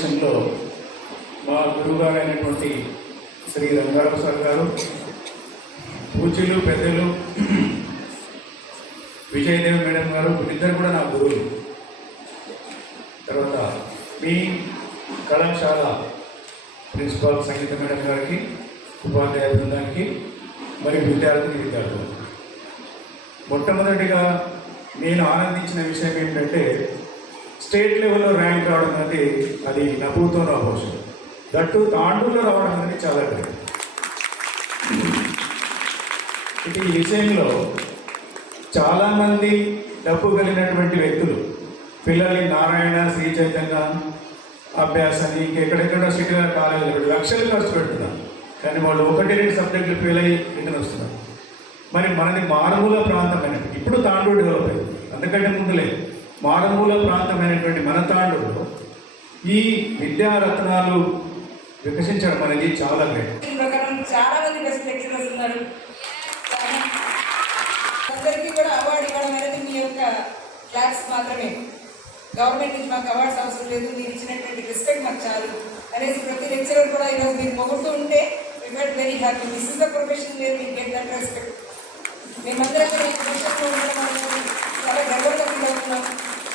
సమావేశంలో మా గురువుగారు అయినటువంటి శ్రీ రంగారావు సార్ గారు, పూజలు పెద్దలు విజయదేవి మేడం గారు, వీళ్ళిద్దరు కూడా నా గురువులు. తర్వాత మీ కళాశాల ప్రిన్సిపాల్ సంగీత మేడం గారికి, ఉపాధ్యాయ బృందానికి మరియు విద్యార్థులు. మొట్టమొదటిగా నేను ఆనందించిన విషయం ఏంటంటే స్టేట్ లెవెల్లో ర్యాంక్ రావడం అనేది అది నవ్వుతో రావచ్చు, దట్టు తాండూరులో రావడం అనేది చాలా గ్రేట్. ఇది ఈ విషయంలో చాలామంది డబ్బు కలిగినటువంటి వ్యక్తులు పిల్లల్ని నారాయణ, శ్రీ చైతన్య అభ్యాసాన్ని ఇంకెక్కడెక్కడ సిటీలో కాలేజీలో లక్షలు ఖర్చు పెడుతున్నారు, కానీ వాళ్ళు 1-2 సబ్జెక్టులు ఫెయిల్ అయ్యి రిటర్న్ వస్తున్నారు. మరి మనది మారుమూల ప్రాంతమైనటువంటి, ఇప్పుడు తాండూరు డెవలప్ అయింది, అందుకంటే ముందులే మారుమూల ప్రాంతమైనటువంటి మన తాండూరులో ఈ విద్యారత్నాలు వికసించడం అనేది చాలా గ్రేట్. చాలా మంది బెస్ట్ లెక్చరర్స్ ఉన్నారు. అందరికీ కూడా అవార్డు ఇవ్వడం అనేది మీ యొక్క క్లాస్ మాత్రమే. గవర్నమెంట్ నుంచి మాకు అవార్డ్స్ అవసరం లేదు, మీరు ఇచ్చినటువంటి రెస్పెక్ట్ మాకు చాలు అనేసి ప్రతి లెక్చరర్ కూడా ఈరోజు మీరు పొగుడుతూ ఉంటే we felt very happy. This is the profession where we get that respect. మేమందరం కూడా ఈ ప్రొఫెషన్లో ఉండడం అనేది చాలా గర్వంగా ఫీల్ అవుతున్నాం.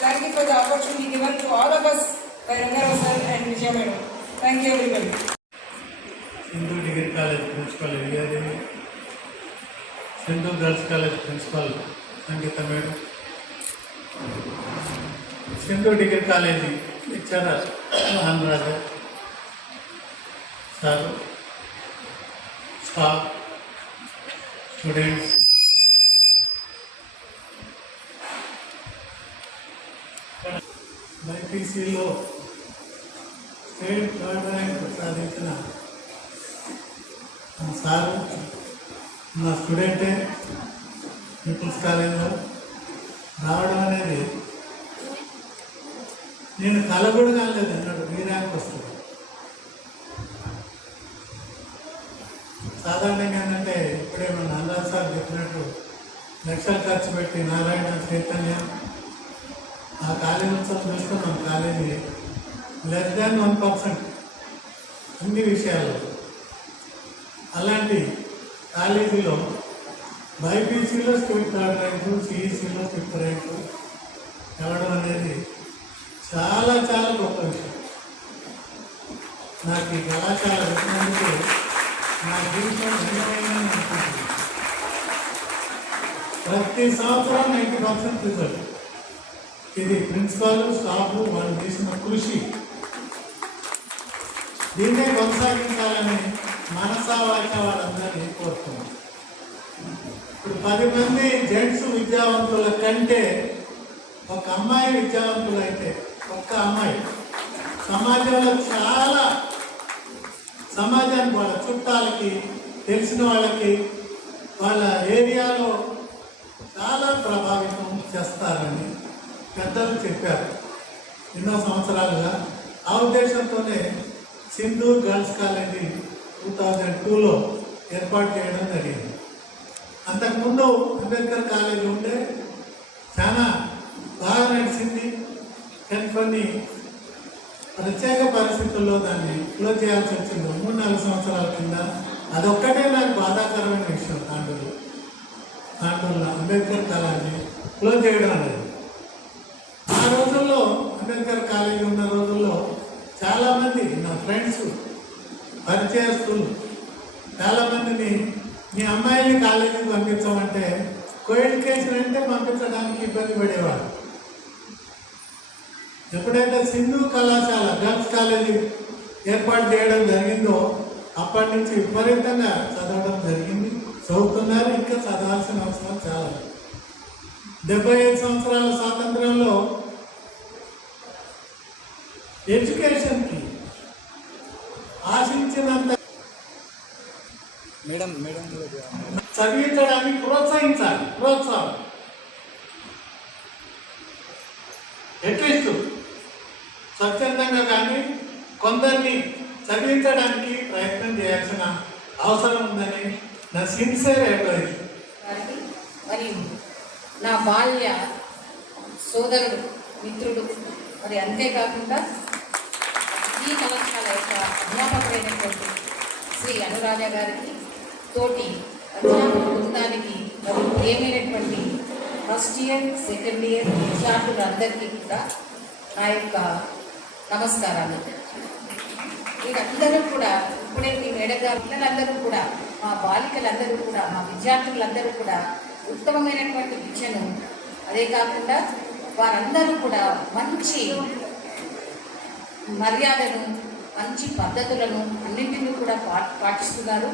Thank you for the opportunity given to all of us by Rangarao sir and Vijaya madam. Thank you everybody. Sindhu degree college principal Vijayadevi, Sindhu girls college principal Sangeetha madam, Sindhu degree college lecturer ఆంధ్రాజ సార్, స్టాఫ్, స్టూడెంట్స్, బైపీసీలో state third rank సాధించిన sir నా స్టూడెంటే peoples కాలేజ్లో రావడం అనేది నేను కల కూడా కాలేదు అన్నాడు. మీ ర్యాంక్ వస్తుంది. సాధారణంగా ఏంటంటే ఇప్పుడే మన అల్లాద్ సార్ చెప్పినట్టు లక్షలు ఖర్చు పెట్టి నారాయణ, చైతన్య ఆ కాలేజీతో చూస్తున్నాం. కాలేజీ లెస్ దాన్ 1% అన్ని విషయాల్లో. అలాంటి కాలేజీలో బైపీసీలో స్టేట్ థర్డ్ ర్యాంకు, సిఈసీలో 5th ర్యాంకు రావడం అనేది చాలా చాలా గొప్ప విషయం. నాకు ఈ కళాశాల వచ్చినందుకు నా జీవితం భిన్నమైన అనుకుంటుంది. ప్రతి సంవత్సరం 90% రిజల్ట్. ఇది ప్రిన్సిపాల్, స్టాఫ్ వాళ్ళు చేసిన కృషి. దీన్నే కొనసాగించాలని మనసా వాచ వాళ్ళందరినీ కోరుతున్నాం. ఇప్పుడు 10 మంది జెంట్స్ విద్యావంతుల కంటే ఒక అమ్మాయి విద్యావంతులు అయితే, ఒక్క అమ్మాయి సమాజంలో చాలా, సమాజానికి వాళ్ళ చుట్టాలకి, తెలిసిన వాళ్ళకి, వాళ్ళ ఏరియాలో చాలా ప్రభావితం చేస్తారని పెద్దలు చెప్పారు ఎన్నో సంవత్సరాలుగా. ఆ ఉద్దేశంతోనే సింధు గర్ల్స్ కాలేజీ 2002లో ఏర్పాటు చేయడం జరిగింది. అంతకుముందు అంబేద్కర్ కాలేజీ ఉంటే చాలా బాగా నడిచింది, కానీ కొన్ని ప్రత్యేక పరిస్థితుల్లో దాన్ని క్లోజ్ చేయాల్సి వచ్చింది 3-4 సంవత్సరాల కింద. అదొక్కటే నాకు బాధాకరమైన విషయం. తాండూరులో అంబేద్కర్ కాలేజీ క్లోజ్ చేయడం అనేది. ఆ రోజుల్లో అంబేద్కర్ కాలేజీ ఉన్న రోజుల్లో చాలామంది నా ఫ్రెండ్స్, పరిచయస్తులు చాలామందిని మీ అమ్మాయిని కాలేజీకి పంపించమంటే కోఎడ్యుకేషన్ అంటే పంపించడానికి ఇబ్బంది పడేవాడు. ఎప్పుడైతే సింధు కళాశాల గర్ల్స్ కాలేజీ ఏర్పాటు చేయడం జరిగిందో అప్పటి నుంచి విపరీతంగా చదవడం జరిగింది. చదువుతున్నారు, ఇంకా చదవాల్సిన అవసరం చాలా. 75 సంవత్సరాల స్వాతంత్రంలో ఎడ్యుకేషన్కి ఆశించినంత చదివించడానికి ప్రోత్సహించాలి. ప్రోత్సాహం అట్లీస్ట్ స్వచ్ఛందంగా కానీ కొందరిని చదివించడానికి ప్రయత్నం చేయాల్సిన అవసరం ఉందని నా సిన్సియర్ అడ్వైస్. మరియు నా బాల్య సోదరుడు, మిత్రుడు, మరి అంతేకాకుండా ఈ కళాశాల యొక్క అధ్యాపకులైనటువంటి శ్రీ అనురాధ గారికి, తోటి అధ్యాపక బృందానికి మరియు ప్రియమైనటువంటి ఫస్ట్ ఇయర్, సెకండ్ ఇయర్ విద్యార్థులందరికీ కూడా నా యొక్క నమస్కారాలు. వీరందరూ కూడా ఇప్పుడే మీ మేడగా పిల్లలందరూ కూడా, మా బాలికలందరూ కూడా, మా విద్యార్థులందరూ కూడా ఉత్తమమైనటువంటి విద్యను, అదే కాకుండా వారందరూ కూడా మంచి మర్యాదను, మంచి పద్ధతులను అన్నింటినీ కూడా పాటిస్తున్నారు.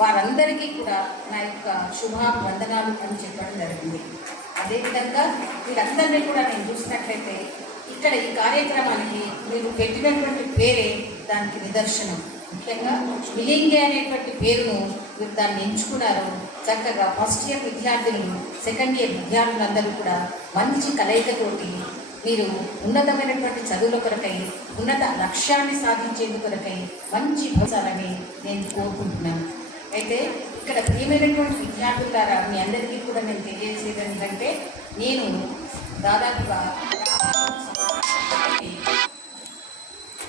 వారందరికీ కూడా నా యొక్క శుభాభివందనాలు అని చెప్పడం జరిగింది. అదేవిధంగా వీరందరినీ కూడా నేను చూసినట్లయితే ఇక్కడ ఈ కార్యక్రమానికి మీరు పెట్టినటువంటి పేరే దానికి నిదర్శనం. ముఖ్యంగా విలింగే అనేటువంటి పేరును మీరు దాన్ని ఎంచుకున్నారు. చక్కగా ఫస్ట్ ఇయర్ విద్యార్థులు, సెకండ్ ఇయర్ విద్యార్థులందరూ కూడా మంచి కలయికతోటి మీరు ఉన్నతమైనటువంటి చదువుల కొరకై, ఉన్నత లక్ష్యాన్ని సాధించేందుకు కొరకై మంచి భవిష్యత్తని నేను కోరుకుంటున్నాను. అయితే ఇక్కడ ప్రియమైనటువంటి విద్యార్థుల ద్వారా మీ అందరికీ కూడా నేను తెలియజేసేది ఏంటంటే, నేను దాదాపుగా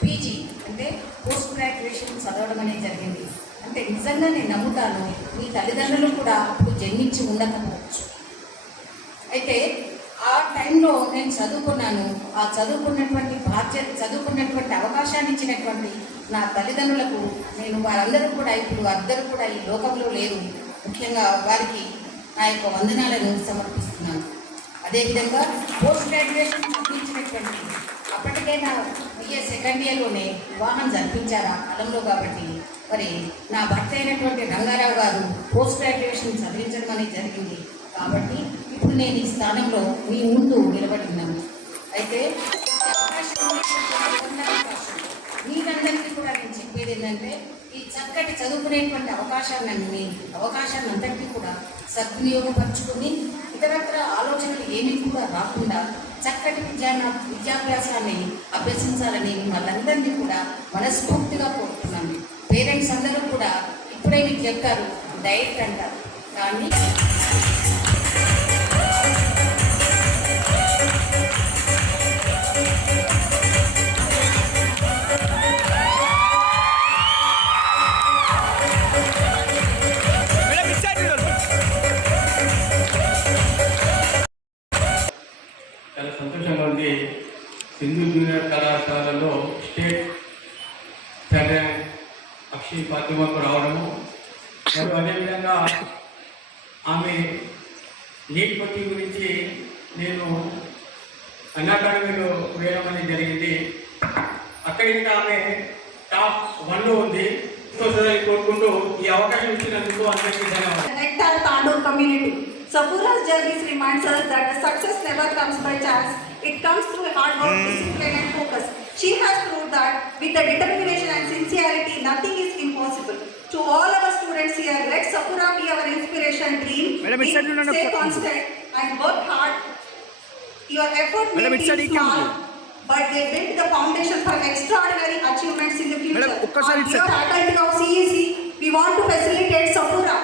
పీజీ అంటే పోస్ట్ గ్రాడ్యుయేషన్ చదవడం అనేది జరిగింది. అంటే నిజంగా నేను నమ్ముతాను, మీ తల్లిదండ్రులు కూడా అప్పుడు జన్మించి ఉండకపోవచ్చు. అయితే ఆ టైంలో నేను చదువుకున్నాను. ఆ చదువుకున్నటువంటి అవకాశాన్ని ఇచ్చినటువంటి నా తల్లిదండ్రులకు నేను, వారందరూ కూడా ఇప్పుడు అందరూ కూడా ఈ లోకంలో లేరు. ముఖ్యంగా వారికి నా యొక్క వందనాలను సమర్పిస్తున్నాను. అదేవిధంగా పోస్ట్ గ్రాడ్యుయేషన్ అందించినటువంటి, అప్పటికే నా బిఏ సెకండ్ ఇయర్లోనే వివాహం జరిపించారు ఆ కాలంలో. కాబట్టి మరి నా భర్త అయినటువంటి రంగారావు గారు పోస్ట్ గ్రాడ్యుయేషన్ చదివించడం అనేది జరిగింది. కాబట్టి ఇప్పుడు నేను ఈ స్థానంలో మీ ముందు నిలబడుతున్నాను. అయితే మీకందరికీ కూడా నేను చెప్పేది ఏంటంటే, ఈ చక్కటి చదువుకునేటువంటి అవకాశాన్ని అంతటినీ కూడా సద్వినియోగపరుచుకొని ఇతరత్ర ఆలోచనలు ఏమీ కూడా రాకుండా చక్కటి విద్యాభ్యాసాన్ని అభ్యసించాలని వాళ్ళందరినీ కూడా మనస్ఫూర్తిగా కోరుతున్నాను. పేరెంట్స్ అందరూ కూడా ఇప్పుడే మీకు చెప్తారు డైరెక్ట్ అంటారు, కానీ చాలా సంతోషంగా ఉంది. సింధు జూనియర్ కళాశాలలో స్టేట్ థర్డ్ ర్యాంక్ అక్షయ్ ఫాతిమాకు రావడము, మరియు అదేవిధంగా ఆమె నీట్ కోచింగ్ గురించి నేను అకాడమీలో వేయడం అనేది జరిగింది. అక్కడ ఇంకా ఆమె టాప్ 1లో ఉంది. కోరుకుంటూ ఈ అవకాశం ఇచ్చినందుకు అందరికీ ధన్యవాదాలు. Entire Tandur community. Sapura's journey reminds us that the success never comes by chance. It comes through hard work, discipline and focus. She has proved that with the determination and sincerity, nothing is impossible. To all our students here, let Sapura be our inspiration. Dream, stay constant and work hard. Your effort may be small, but they build the foundation for extraordinary achievements in the future. On your faculty of CEC, we want to facilitate Sapura.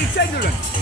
ఇటు side చూడండి.